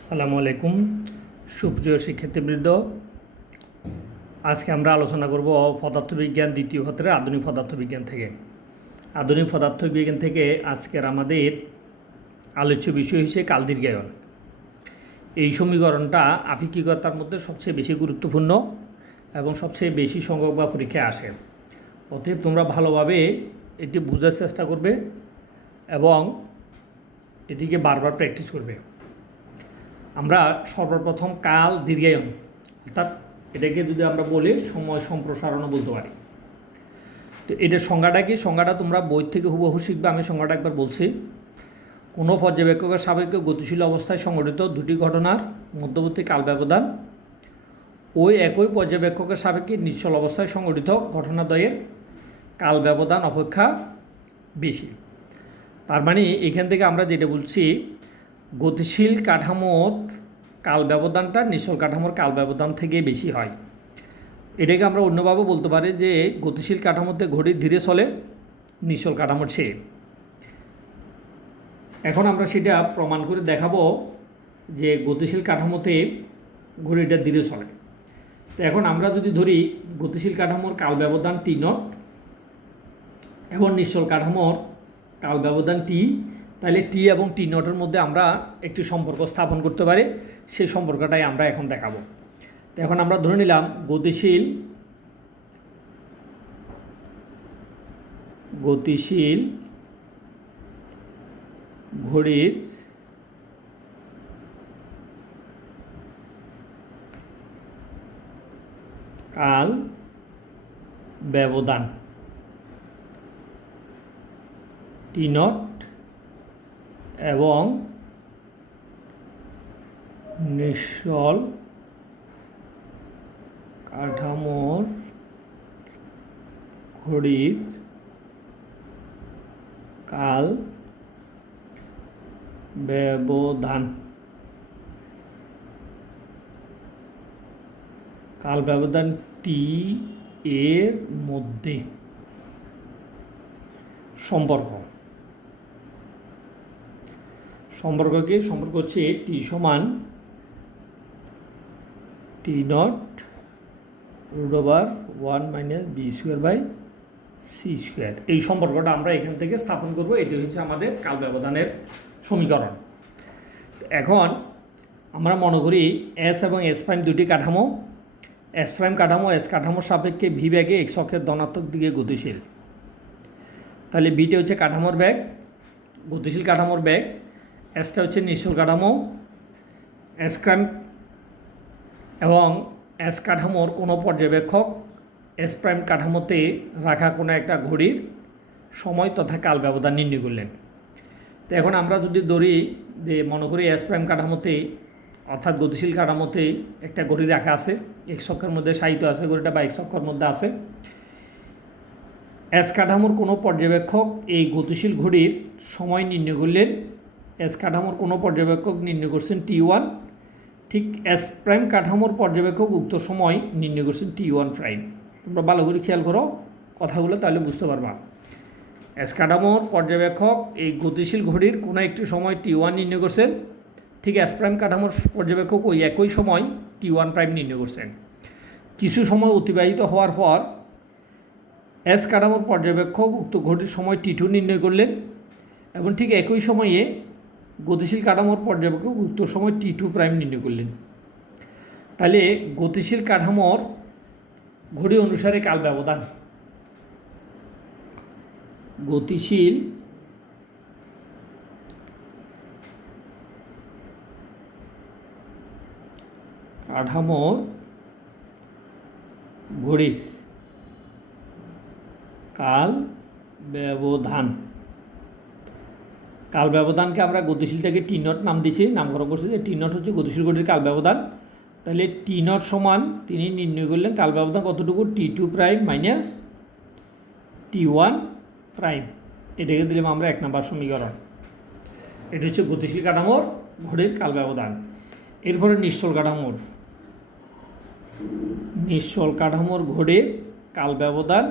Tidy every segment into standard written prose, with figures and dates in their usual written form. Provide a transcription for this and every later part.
আসসালামু আলাইকুম সুপ্রিয় শিক্ষার্থীবৃন্দ। আজকে আমরা আলোচনা করব পদার্থবিজ্ঞান দ্বিতীয় পত্রের আধুনিক পদার্থবিজ্ঞান থেকে। আধুনিক পদার্থবিজ্ঞান থেকে আজকের আমাদের আলোচ্য বিষয় হচ্ছে কালদীর্ঘায়ন। এই সমীকরণটা আপেক্ষিকতার মধ্যে সবচেয়ে বেশি গুরুত্বপূর্ণ এবং সবচেয়ে বেশি সংখ্যক বা পরীক্ষায় আসে। অতএব তোমরা ভালোভাবে এটি বোঝার চেষ্টা করবে এবং এটিকে বারবার প্র্যাকটিস করবে। আমরা সর্বপ্রথম কাল দীর্ঘায়ন, অর্থাৎ এটাকে যদি আমরা বলি সময় সম্প্রসারণও বলতে পারি। তো এটার সংজ্ঞাটা কি? সংজ্ঞাটা তোমরা বই থেকে হুবহু শিখবে। আমি সংজ্ঞাটা একবার বলছি। কোনো পর্যবেক্ষকের সাপেক্ষে গতিশীল অবস্থায় সংঘটিত দুটি ঘটনার মধ্যবর্তী কাল ব্যবধান ওই একই পর্যবেক্ষকের সাপেক্ষে নিশ্চল অবস্থায় সংঘটিত ঘটনাদ্বয়ের কাল ব্যবধান অপেক্ষা বেশি। তার মানে এখান থেকে আমরা যেটা বলছি, গতিশীল কাঠামোর কাল ব্যবধানটা নিশ্চল কাঠামোর কাল ব্যবধান থেকে বেশি হয়। এটাকে আমরা অন্যভাবে বলতে পারি যে গতিশীল কাঠামোতে ঘড়ি ধীরে চলে নিশ্চল কাঠামোর চেয়ে। এখন আমরা সেটা প্রমাণ করে দেখাবো যে গতিশীল কাঠামোতে ঘড়িটা ধীরে চলে। তো এখন আমরা যদি ধরি গতিশীল কাঠামোর কাল ব্যবধান টি নট এবং নিশ্চল কাঠামোর কাল ব্যবধান টি, তাহলে টি এবং টি নটের মধ্যে আমরা একটি সম্পর্ক স্থাপন করতে পারি। সেই সম্পর্কটাই আমরা এখন দেখাবো। তো এখন আমরা ধরে নিলাম গতিশীল ঘড়ির কাল ব্যবধান টি নট এবং নিশ্চল কাঠামোর ঘড়ির কাল ব্যবধান টি এর মধ্যে সম্পর্ক কি? সম্পর্ক হচ্ছে টি সমান টি নট √1 - b²/c²। এই সম্পর্কটা আমরা এখান থেকে স্থাপন করব। এটি হচ্ছে আমাদের কাল ব্যবধানের সমীকরণ। এখন আমরা মনে করি এস এবং এস প্রাইম দুটি কাঠামো। এস প্রাইম কাঠামো এস কাঠামোর সাপেক্ষে ভি ব্যাগে এক্স অক্ষের ধনাত্মক দিকে গতিশীল। তাহলে বিটা হচ্ছে কাঠামোর ব্যাগ, গতিশীল কাঠামোর ব্যাগ। এসটা হচ্ছে নিশ্চল কাঠামো। এস প্রাইম এবং এস কাঠামোর কোনো পর্যবেক্ষক এস প্রাইম কাঠামোতে রাখা কোনো একটা ঘড়ির সময় তথা কাল ব্যবধান নির্ণয় করলেন। তো এখন আমরা যদি ধরি যে মনে করি এস প্রাইম কাঠামোতে অর্থাৎ গতিশীল কাঠামোতে একটা ঘড়ি রাখা আছে, এক্স অক্ষের মধ্যে সাহিত্য আছে ঘড়িটা বা এক্স অক্ষের মধ্যে আছে। এস কাঠামোর কোনো পর্যবেক্ষক এই গতিশীল ঘড়ির সময় নির্ণয় করলেন। এস কাঠামোর কোনো পর্যবেক্ষক নির্ণয় করছেন T1, ঠিক এস প্রাইম কাঠামোর পর্যবেক্ষক উক্ত সময় নির্ণয় করছেন T1'। তোমরা ভালো করে খেয়াল করো কথাগুলো, তাহলে বুঝতে পারবা। এস কাঠামোর পর্যবেক্ষক এই গতিশীল ঘড়ির কোনো একটি সময় T1 নির্ণয় করছেন, ঠিক এস প্রাইম কাঠামোর পর্যবেক্ষক ওই একই সময় T1' নির্ণয় করছেন। কিছু সময় অতিবাহিত হওয়ার পর এস কাঠামোর পর্যবেক্ষক উক্ত ঘড়ির সময় T2 নির্ণয় করলেন এবং ঠিক একই সময়ে গতিশীল কাঠামোর পর্যবেক্ষক উক্ত সময় T2' নির্ণয় করলেন। তাহলে গতিশীল কাঠামোর ঘড়ি অনুসারে কাল ব্যবধান, গতিশীল কাঠামোর ঘড়ির কাল ব্যবধানকে আমরা গতিশীলটাকে টি নট নাম দিয়েছি, নামকরণ করছি যে টি নট হচ্ছে গতিশীল ঘড়ির কাল ব্যবধান। তাহলে টি নট সমান তিনি নির্ণয় করলেন কাল ব্যবধান কতটুকু, T2' - T1'। এটাকে দিলাম আমরা 1 নম্বর সমীকরণ। এটা হচ্ছে গতিশীল কাঠামোর ঘড়ির কাল ব্যবধান। এরপরে নিশ্চল কাঠামোর ঘড়ির কাল ব্যবধান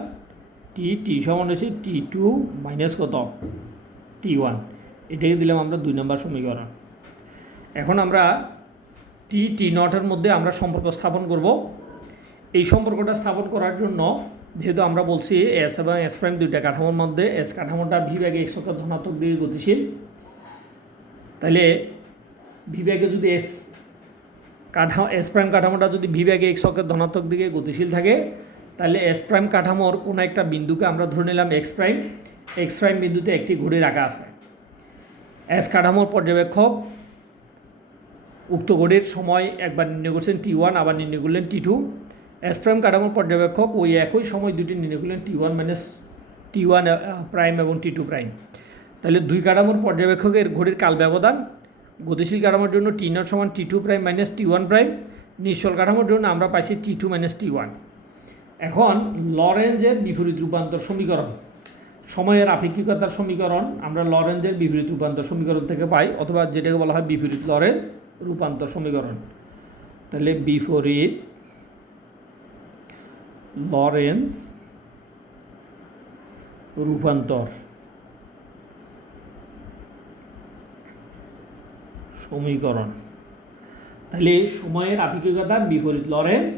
টি সমান হচ্ছে T2 - কত, T1। এটাকে দিলাম আমরা 2 নম্বর সমীকরণ। এখন আমরা টি নটের মধ্যে আমরা সম্পর্ক স্থাপন করব। এই সম্পর্কটা স্থাপন করার জন্য যেহেতু আমরা বলছি এস এবং এস প্রাইম দুইটা কাঠামোর মধ্যে এস কাঠামোটা ভি ব্যাগে এক্স অক্ষের ধনাত্মক দিকে গতিশীল, তাহলে ভি ব্যাগে যদি এস প্রাইম কাঠামোটা যদি ভি ব্যাগে এক্স অক্ষের ধনাত্মক দিকে গতিশীল থাকে, তাহলে এস প্রাইম কাঠামোর কোনো একটা বিন্দুকে আমরা ধরে নিলাম এক্স প্রাইম বিন্দুতে একটি ঘড়ি রাখা আছে। এস কাঠামোর পর্যবেক্ষক উক্ত ঘড়ির সময় একবার নির্ণয় করছেন T1, আবার নির্ণয় করলেন T2। এস প্রাইম কাঠামোর পর্যবেক্ষক ওই একই সময় দুটি নির্ণয় করলেন T1 প্রাইম এবং T2 প্রাইম। তাহলে দুই কাঠামোর পর্যবেক্ষকের ঘড়ির কাল ব্যবধান গতিশীল কাঠামোর জন্য T0 সমান T2 prime minus T1 prime, নিশ্চল কাঠামোর জন্য আমরা পাইছি T2 মাইনাস T1। এখন লরেঞ্জের বিপরীত রূপান্তর সমীকরণ, সময়ের আপেক্ষিকতার সমীকরণ আমরা লরেঞ্জের বিপরীত রূপান্তর সমীকরণ থেকে পাই, অথবা যেটাকে বলা হয় বিপরীত লরেঞ্জ রূপান্তর সমীকরণ। তাহলে বিপরীত লরেঞ্জ রূপান্তর সমীকরণ, তাহলে সময়ের আপেক্ষিকতার বিপরীত লরেঞ্জ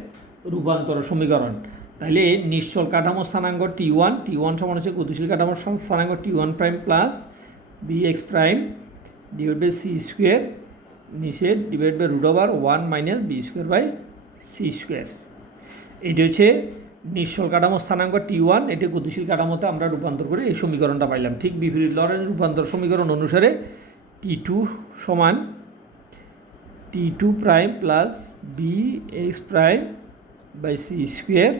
রূপান্তর সমীকরণ। তাহলে নিশ্চল কাঠামো স্থানাঙ্ক T1 সমান হচ্ছে গতিশীল কাঠামোর স্থানাঙ্ক T1 prime plus bx prime divide by C square নিচে divide by √1 minus B square by C square. এটি হচ্ছে নিশ্চল কাঠামো স্থানাঙ্ক T1, এটি গতিশীল কাঠামোতে আমরা রূপান্তর করে এই সমীকরণটা পাইলাম। ঠিক বিপরীত লরেঞ্জ রূপান্তর সমীকরণ অনুসারে T2 সমান T2 prime plus bx prime by C square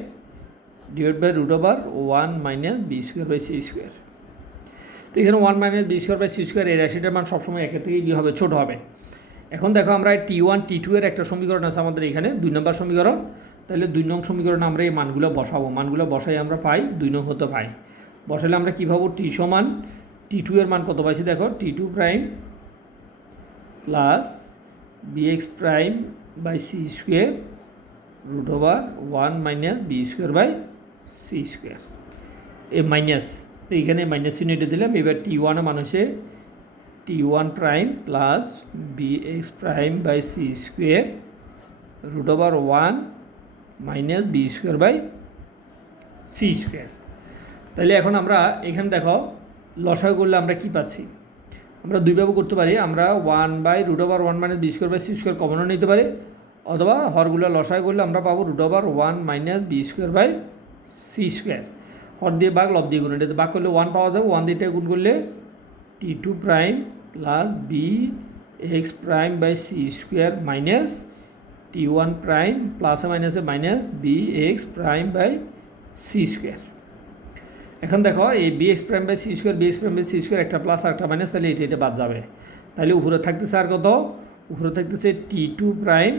divide by √1 minus B square by C square. তো এখানে 1 minus B square by C square এই রাশিটার মান সবসময় একের থেকে কী হবে, ছোটো হবে। এখন দেখো আমরা T1 T2 এর একটা সমীকরণ আছে আমাদের এখানে 2 নম্বর সমীকরণ। তাহলে 2 নং সমীকরণে আমরা এই মানগুলো বসাবো, মানগুলো বসাই আমরা পাই 2 নং হতে পাই। বসালে আমরা কী পাবো, টি সমান T2 এর মান কত পাইছি দেখো, T2 prime plus bx prime by C square √1 minus B square by C square. এ মাইনাস এইখানে মাইনাস চিহ্ন এটা দিলাম। এবার T1 মান হচ্ছে T1 prime plus bx prime by C square √1 minus B square by C square. তাহলে এখন আমরা এখানে দেখো লসাগু করলে আমরা কি পাচ্ছি, আমরা দুইভাবে করতে পারি। আমরা 1/√1 minus B square by C square কমনও নিতে পারি, অথবা হরগুলো লসাগু করলে আমরা পাবো √1 minus B square by C square. হর দিয়ে ভাগ, লব দিয়ে গুণ, এটাতে ভাগ করলে 1 পাওয়া যাবে। 1 দিয়ে গুণ করলে T2 prime plus bx prime by C square minus T1 prime প্লাসে মাইনাসে minus bx prime by C square. এখন দেখো এই bx prime by C square, bx prime by C square একটা প্লাস আর একটা মাইনাস, তাহলে এটা বাদ যাবে। তাহলে উপরে থাকতেছে আর কত, উপরে থাকতেছে T2 prime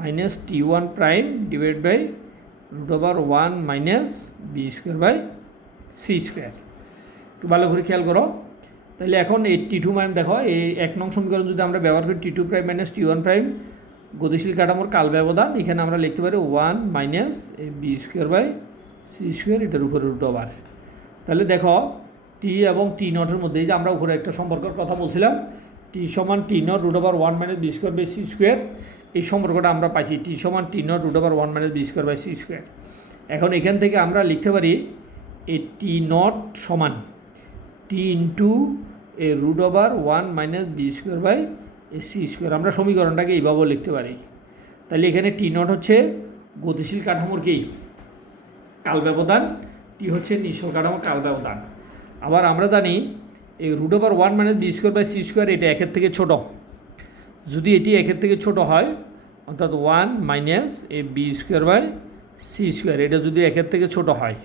minus T1 prime divide by √1 minus B square by C square. একটু ভালো করে খেয়াল করো। তাহলে এখন এই T2 মান দেখো, এই 1 নং সমীকরণ যদি আমরা ব্যবহার করি T2 prime minus T1 prime গতিশীল কাঠামোর কাল ব্যবধান, এখানে আমরা লিখতে পারি 1 minus B square by C square, এটার উপরে √1। তাহলে দেখো টি এবং T0 এর মধ্যে যে আমরা উপরে একটা সম্পর্কের কথা বলছিলাম, T সমান T0 √1 minus B square by C square, এই সম্পর্কটা আমরা পাইছি T সমান T0 √1 minus B square by C square. এখন এখান থেকে আমরা লিখতে পারি এই T0 সমান T ইন্টু এ √1 minus B square by C square. আমরা সমীকরণটাকে এইভাবেও লিখতে পারি। তাহলে এখানে T0 হচ্ছে গতিশীল কাঠামোর কি কাল ব্যবধান, টি হচ্ছে নিশ্চল কাঠামোর কাল ব্যবধান। আবার আমরা জানি এই √1 minus B square by C square এটা একের থেকে ছোটো, যদি এটি একের থেকে ছোটো হয় অর্থাৎ 1 minus B square by C square, এটা যদি একের থেকে ছোটো হয়,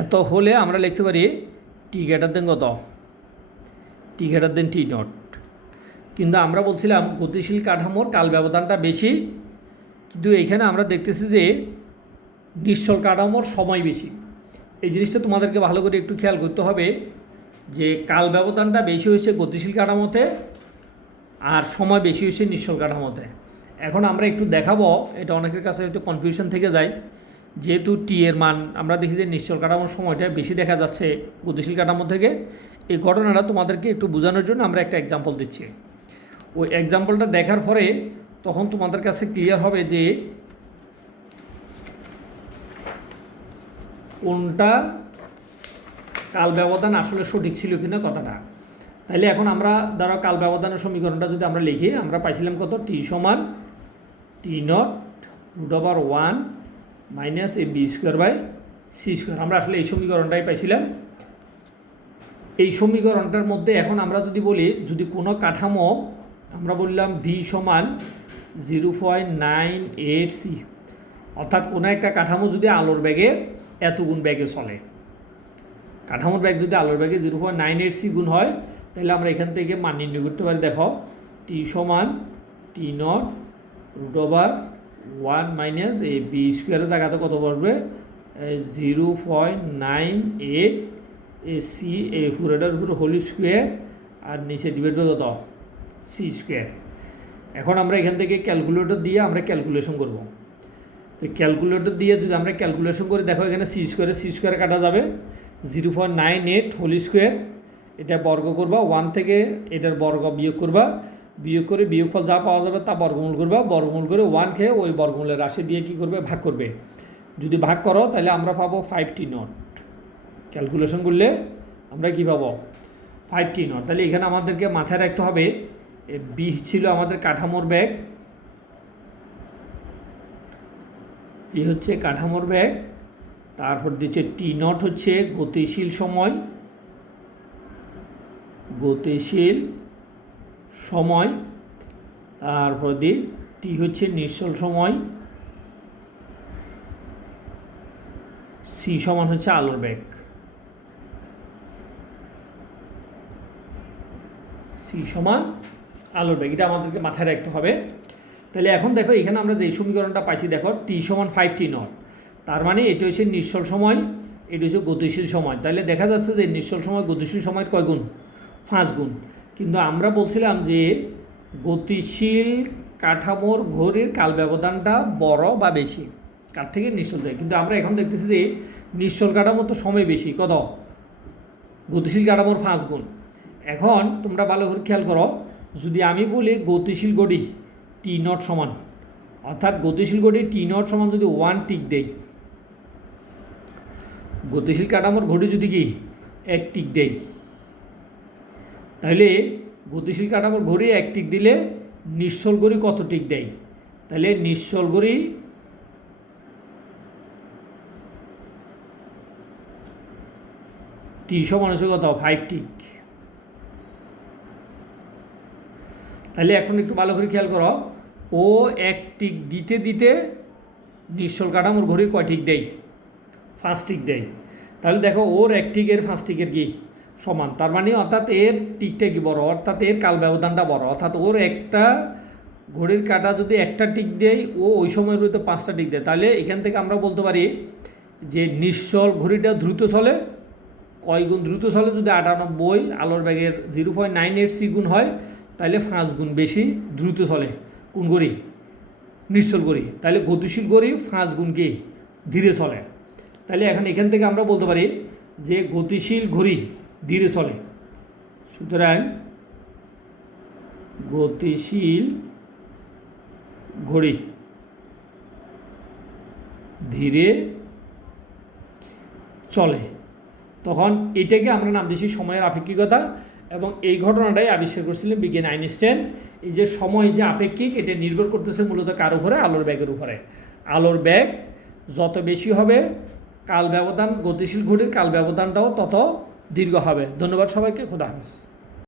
এত হলে আমরা লিখতে পারি টি গ্রেটার দেন কত, টি গ্রেটার দেন T0। কিন্তু আমরা বলছিলাম গতিশীল কাঠামোর কাল ব্যবধানটা বেশি, কিন্তু এখানে আমরা দেখতেছি যে নিশ্চল কাঠামোর সময় বেশি। এই জিনিসটা তোমাদেরকে ভালো করে একটু খেয়াল করতে হবে যে কাল ব্যবধানটা বেশি হয়েছে গতিশীল কাঠামোতে আর সময় বেশি হয়েছে নিশ্চল কাঠামোতে। এখন আমরা একটু দেখাবো, এটা অনেকের কাছে একটু কনফিউশন থেকে যায় যেহেতু টি এর মান আমরা দেখি যে নিশ্চল কাঠামোর সময়টা বেশি দেখা যাচ্ছে গতিশীল কাঠামো থেকে, এই ঘটনাটা তোমাদেরকে একটু বোঝানোর জন্য আমরা একটা এক্সাম্পল দিচ্ছি। ওই এক্সাম্পলটা দেখার পরে তখন তোমাদের কাছে ক্লিয়ার হবে যে কোনটা কাল ব্যবধান আসলে সঠিক ছিল কিনা কথাটা। তাইলে এখন আমরা ধরো কাল ব্যবধানের সমীকরণটা যদি আমরা লিখি, আমরা পাইছিলাম কত, টি সমান t naught √1 minus a b square by C square. আমরা আসলে এই সমীকরণটাই পাইছিলাম। এই সমীকরণটার মধ্যে এখন আমরা যদি বলি, যদি কোনো কাঠামো আমরা বললাম ভি সমান 0.98 সি, অর্থাৎ কোনো একটা কাঠামো যদি আলোর ব্যাগের এত গুণ ব্যাগে চলে, কাঠামোর ব্যাগ যদি আলোর ব্যাগে 0.98 সি গুণ হয়, তাহলে আমরা এখান থেকে মান নির্ণয় করতে পারি। দেখো টি সমান t naught √1 minus a B স্কোয়ারের জায়গাতে কত পড়বে, 0.98 এ সি এ পুরোটার উপর হোল স্কোয়ার আর নিচে ডিভাইড বাই কত, সি স্কোয়ার। এখন আমরা এখান থেকে ক্যালকুলেটর দিয়ে আমরা ক্যালকুলেশন করব। তো ক্যালকুলেটর দিয়ে যদি আমরা ক্যালকুলেশন করি, দেখো এখানে সি স্কোয়ারে কাটা যাবে, 0.98 হোল স্কোয়ার, এটা বর্গ করবা, 1 থেকে এটার বর্গ বিয়োগ করবা, বিয়োগ করে বিয়োগফল যা পাওয়া যাবে তা বর্গমূল করবা, বর্গমূল করে 1 খেয়ে ওই বর্গমূলের রাশি দিয়ে কী করবে, ভাগ করবে। যদি ভাগ করো তাহলে আমরা পাবো 5t নট। ক্যালকুলেশন করলে আমরা কী পাবো, 5t নট। তাহলে এখানে আমাদেরকে মাথায় রাখতে হবে বি ছিল আমাদের কাঠামোর ব্যাগ, এই হচ্ছে কাঠামোর ব্যাগ, তারপর দিচ্ছে টি নট হচ্ছে গতিশীল সময়, তারপর দিয়ে টি হচ্ছে নিশ্চল সময়, সি সমান হচ্ছে আলোর ব্যাগ, এটা আমাদেরকে মাথায় রাখতে হবে। তাহলে এখন দেখো এখানে আমরা যে সমীকরণটা পাইছি, দেখো টি সমান 5t নট, তার মানে এটা হচ্ছে নিশ্চল সময়, এটা হচ্ছে গতিশীল সময়। তাহলে দেখা যাচ্ছে যে নিশ্চল সময় গতিশীল সময়ের কয় গুণ, 5 গুণ। কিন্তু আমরা বলছিলাম যে গতিশীল কাঠামোর ঘড়ির কাল ব্যবধানটা বড় বা বেশি কার থেকে, নিশ্চল থেকে। কিন্তু আমরা এখন দেখতেছি যে নিশ্চল কাঠামোর তো সময় বেশি, কত, গতিশীল কাঠামোর 5 গুণ। এখন তোমরা ভালো করে খেয়াল করো, যদি আমি বলি গতিশীল ঘড়ি টি নট সমান, অর্থাৎ গতিশীল ঘড়ি টি নট সমান যদি 1 টিক দেই, গতিশীল কাঠামোর ঘড়ি যদি কি 1 টিক দেই, তাহলে গতিশীল কাঠামোর ঘড়ি 1 টিক দিলে নিশ্চল ঘড়ি কত টিক দেয়, তাহলে নিশ্চল ঘড়ি টি সমান হচ্ছে কত, 5 টিক। তাহলে এখন একটু ভালো করে খেয়াল করো, ও 1 টিক দিতে দিতে নিশ্চল কাঠামোর ঘড়ি কয় টিক দেয়, 5 টিক দেয়। তাহলে দেখো ওর 1 টিকের 5 টিকের কি সমান, তার মানে অর্থাৎ এর টিকটা কি বড়, অর্থাৎ এর কাল ব্যবধানটা বড়। অর্থাৎ ওর একটা ঘড়ির কাঁটা যদি 1টা টিক দেয়, ও ওই সময়ের ভিতরে 5টা টিক দেয়। তাহলে এখান থেকে আমরা বলতে পারি যে নিশ্চল ঘড়িটা দ্রুত চলে, কয় গুণ দ্রুত চলে, যদি 98 আলোর ব্যাগের 0.98 সি গুণ হয়, তাহলে 5 গুণ বেশি দ্রুত চলে কোন ঘড়ি, নিশ্চল ঘড়ি। তাহলে গতিশীল ঘড়ি 5 গুণ কি ধীরে চলে। তাহলে এখন এখান থেকে আমরা বলতে পারি যে গতিশীল ঘড়ি ধীরে চলে, সুতরাং গতিশীল ঘড়ি ধীরে চলে। তখন এটাকে আমরা নাম দিয়েছি সময়ের আপেক্ষিকতা, এবং এই ঘটনাটাই আবিষ্কার করছিলেন বিজ্ঞানী আইনস্টাইন। এই যে সময় যে আপেক্ষিক, এটা নির্ভর করতেছে মূলত কার উপরে, আলোর ব্যাগের উপরে। আলোর ব্যাগ যত বেশি হবে, কাল ব্যবধান, গতিশীল ঘড়ির কাল ব্যবধানটাও তত দীর্ঘ হবে। ধন্যবাদ সবাইকে, খোদা হাফেজ।